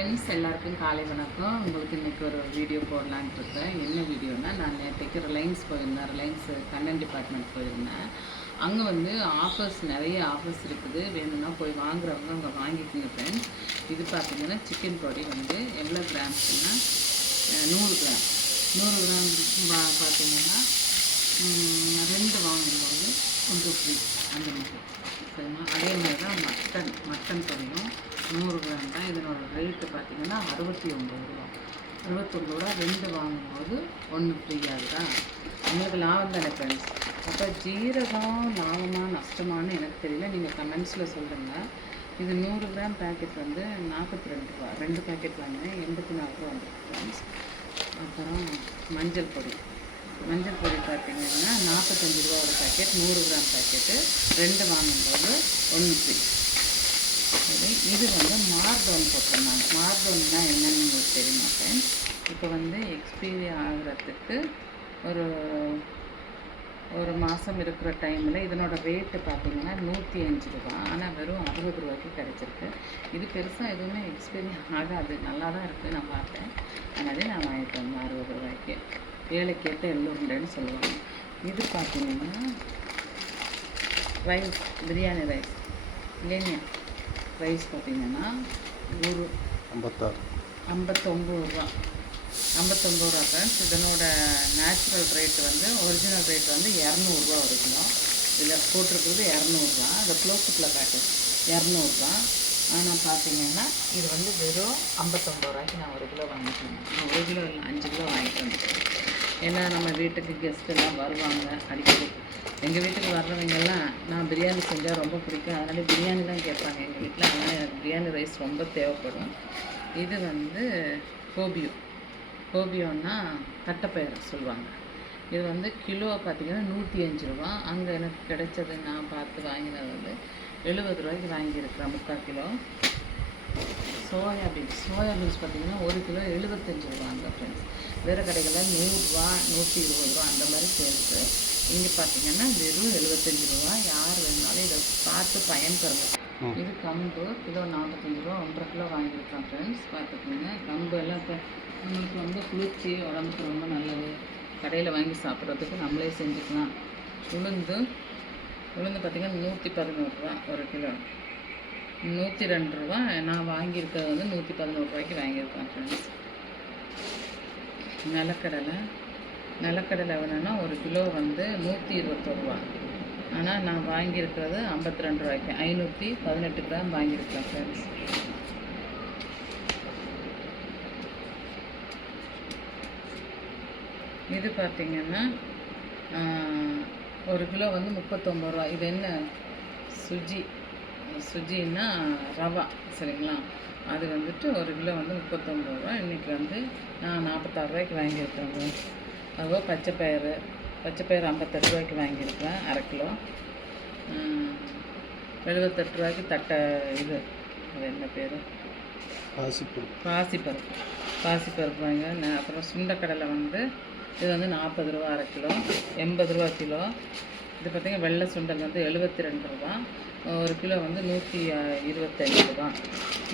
Friends எல்லாருக்கும் காலை வணக்கம். உங்களுக்கு இன்றைக்கி ஒரு வீடியோ போடலான்ட்டு இருக்கேன். என்ன வீடியோனால் நான் நேற்றுக்கு ரிலையன்ஸ் போயிருந்தேன். ரிலையன்ஸ் கண்ணன் டிபார்ட்மெண்ட் போயிருந்தேன். அங்கே வந்து ஆஃபர்ஸ் நிறைய ஆஃபர்ஸ் இருக்குது. வேணும்னா போய் வாங்குறவங்க அங்கே வாங்கிக்கோங்க ஃப்ரெண்ட்ஸ் இது பார்த்தீங்கன்னா சிக்கன் பொடி வந்து எவ்வளோ கிராம்ஸ்னா நூறு கிராம் நூறு கிராம் வா- பார்த்தீங்கன்னா ரெண்டு வாங்கும்போது ஒன்று ஃப்ரீ அந்த மாதிரி சரிங்களா அதே மாதிரி தான் மட்டன். மட்டன் பொடியும் நூறு கிராம் தான். இதனோட ரேட்டு பார்த்தீங்கன்னா அறுபத்தி ஒம்பது ரூபா. அறுபத்தொம்பது ரூபா ரெண்டு வாங்கும்போது ஒன்று ஃப்ரீ ஆகுதா உங்களுக்கு லாபம் தானே ஃப்ரெண்ட்ஸ் அப்போ ஜீரகம் லாபமாக நஷ்டமான்னு எனக்கு தெரியல. நீங்கள் கமெண்ட்ஸில் சொல்லுங்கள் இது நூறு கிராம் பேக்கெட் வந்து நாற்பத்தி ரெண்டு ரூபா. ரெண்டு பேக்கெட் வாங்கினேன். எண்பத்தி நாலு ரூபா வந்துருக்கு ஃப்ரெண்ட்ஸ் அப்புறம் மஞ்சள் பொடி. மஞ்சள் பொடி பார்த்திங்கன்னா நாற்பத்தஞ்சு ரூபா ஒரு பேக்கெட் நூறு கிராம் பேக்கெட்டு ரெண்டு வாங்கும்போது ஒன்று சரி இது வந்து மார்டோன் போட்டிருந்தாங்க. மார்டோன்னா என்னன்னு உங்களுக்கு தெரியுமா ஃப்ரெண்ட்ஸ் இப்போ வந்து எக்ஸ்பீரி ஆகிறதுக்கு ஒரு ஒரு மாதம் இருக்கிற டைமில் இதனோட ரேட்டு பார்த்தீங்கன்னா நூற்றி அஞ்சு ரூபா. ஆனால் வெறும் அறுபது ரூபாய்க்கு கிடச்சிருக்கு. இது பெருசாக எதுவுமே எக்ஸ்பீரி ஆகாது. நல்லா தான் இருக்குது நான் பார்த்தேன். அதனாலே நான் வாங்கிட்டு வந்தேன் அறுபது ரூபாய்க்கு. ஏழைக்கேற்ற எள்ளுருண்டைன்னு சொல்லுவாங்க. இது பார்த்தீங்கன்னா ரைஸ் பிரியாணி ரைஸ் இல்லைங்க ரைஸ் பார்த்தீங்கன்னா ஒரு ஐம்பத்தாறு. ஐம்பத்தொம்பது ரூபா. ஐம்பத்தொம்பது ரூபா ஃப்ரெண்ட்ஸ் இதனோட நேச்சுரல் ரேட் வந்து ஒரிஜினல் ரேட் வந்து இரநூறுவா ஒரு கிலோ. இதில் போட்டிருக்கிறது இரநூறுவா அந்த க்ளோஸில் பேக்கெட் இரநூறுவா ஆனால் பார்த்தீங்கன்னா இது வந்து வெறும் ஐம்பத்தொம்பது ரூபாய்க்கு நான் ஒரு கிலோ வாங்கிட்டேன். நான் ஒரு கிலோ இல்லை அஞ்சு கிலோ வாங்கிட்டு வந்துட்டேன். ஏன்னா நம்ம வீட்டுக்கு கெஸ்ட்டெல்லாம் வருவாங்க அடிக்கடி. எங்கள் வீட்டுக்கு வர்றவங்கெல்லாம் நான் பிரியாணி செஞ்சால் ரொம்ப பிடிக்கும். அதனால பிரியாணி தான் கேட்பாங்க எங்கள் வீட்டில் அதனால் எனக்கு பிரியாணி ரைஸ் ரொம்ப தேவைப்படும். இது வந்து கோபியோ. கோபியோன்னா தட்டைப்பயிறு சொல்லுவாங்க. இது வந்து கிலோ பார்த்தீங்கன்னா நூற்றி அஞ்சு ரூபா. அங்கே எனக்கு கிடைச்சது நான் பார்த்து வாங்கினது வந்து எழுபது ரூபாய்க்கு வாங்கியிருக்கிறேன் முக்கால் kilo. Soya beans. Soya beans ஒரு கிலோ எழுபத்தஞ்சு ரூபாங்க ஃப்ரெண்ட்ஸ் வேறு கடைகளில் நூறுரூவா நூற்றி இருபது ரூபா அந்த மாதிரி சேர்த்து இங்கே பார்த்தீங்கன்னா வெறும் எழுபத்தஞ்சு ரூபா. யார் வேணுனாலும் இதை பார்த்து பயன்பெறுங்க. இது கம்பு கிலோ நாற்பத்தஞ்சு ரூபா ஒன்றரை கிலோ வாங்கியிருக்கேன் ஃப்ரெண்ட்ஸ் பார்த்துக்கோங்க. கம்பு எல்லாம் இப்போ நம்மளுக்கு ரொம்ப குளிர்ச்சி உடம்புக்கு ரொம்ப நல்லது. கடையில் வாங்கி சாப்பிட்றதுக்கு நம்மளே செஞ்சுக்கலாம். உளுந்து உளுந்து பார்த்திங்கன்னா நூற்றி பதினோரு ரூபா ஒரு கிலோ. நூற்றி ரெண்டு ரூபா நான் வாங்கியிருக்கிறது வந்து நூற்றி பதினோரு ரூபாய்க்கு வாங்கியிருக்கேன் ஃப்ரெண்ட்ஸ் நிலக்கடலை. நிலக்கடலை வேணும்னா ஒரு கிலோ வந்து நூற்றி இருபத்தொருவா ஆனால் நான் வாங்கியிருக்கிறது ஐம்பத்தி ரெண்டு ரூபாய்க்கு. ஐநூற்றி பதினெட்டு கிராம் வாங்கியிருக்கேன் ஃப்ரெண்ட்ஸ் இது பார்த்திங்கன்னா ஒரு கிலோ வந்து முப்பத்தொம்பது ரூபா. இது என்ன? சுஜி. சுஜின்னா ரவா சரிங்களா? அது வந்துட்டு ஒரு கிலோ வந்து முப்பத்தொம்பது ரூபா. இன்றைக்கி வந்து நான் நாற்பத்தாறு ரூபாய்க்கு வாங்கியிருக்கேன் அதுபோல் பச்சைப்பயிறு பச்சைப்பயிறு ஐம்பத்தெட்டு ரூபாய்க்கு வாங்கியிருக்கிறேன் அரை கிலோ. எழுபத்தெட்டு ரூபாய்க்கு தட்டை இது அது என்ன பேர்? பாசிப்பூ பாசிப்பருப்பு. பாசிப்பருப்பு வாங்க அப்புறம் சுண்டக்கடலை வந்து இது வந்து நாற்பது ரூபா அரை கிலோ. எண்பது ரூபா கிலோ. இது பார்த்திங்கன்னா வெள்ளை சுண்டல் வந்து எழுபத்தி ரெண்டு ரூபா. ஒரு கிலோ வந்து நூற்றி இருபத்தஞ்சு ரூபா.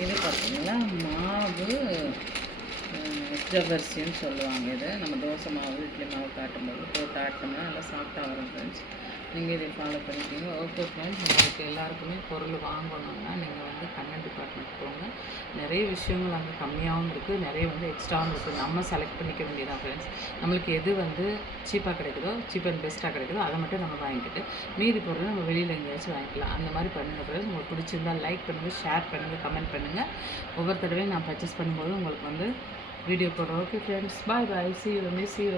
இது பார்த்திங்கன்னா மாவு ஜவரிசின்னு ஜவ்வரிசின்னு சொல்லுவாங்க இது. நம்ம தோசை மாவு இட்லி மாவு காட்டும்போது போட்டு ஆட்டினோம்னா நல்லா சாஃப்டாக வரும் ஃப்ரெண்ட்ஸ் நீங்கள் இதை ஃபாலோ பண்ணிக்கிங்க ஓகே ஃப்ரெண்ட்ஸ் உங்களுக்கு எல்லாருக்குமே பொருள் வாங்கணும்னா நீங்கள் வந்து கண்ணன் டிபார்ட்மெண்ட் போங்க. நிறைய விஷயங்கள் அங்கே கம்மியாகவும் இருக்குது நிறைய வந்து எக்ஸ்ட்ராவும் இருக்குது நம்ம செலக்ட் பண்ணிக்க வேண்டியதான் ஃப்ரெண்ட்ஸ் நம்மளுக்கு எது வந்து சீப்பாக கிடைக்குதோ சீப் அண்ட் பெஸ்ட்டாக கிடைக்குதோ அதை மட்டும் நம்ம வாங்கிக்கிட்டு மீதி பொருள் நம்ம வெளியில் எங்கேயாச்சும் வாங்கிக்கலாம். அந்த மாதிரி பண்ணுங்கள் ஃப்ரெண்ட்ஸ் உங்களுக்கு பிடிச்சிருந்தா லைக் பண்ணுங்கள் ஷேர் பண்ணுங்கள் கமெண்ட் பண்ணுங்கள் ஒவ்வொரு தடவையும் நான் பர்ச்சேஸ் பண்ணும்போது உங்களுக்கு வந்து வீடியோ போடுறோம் okay friends bye bye see you miss you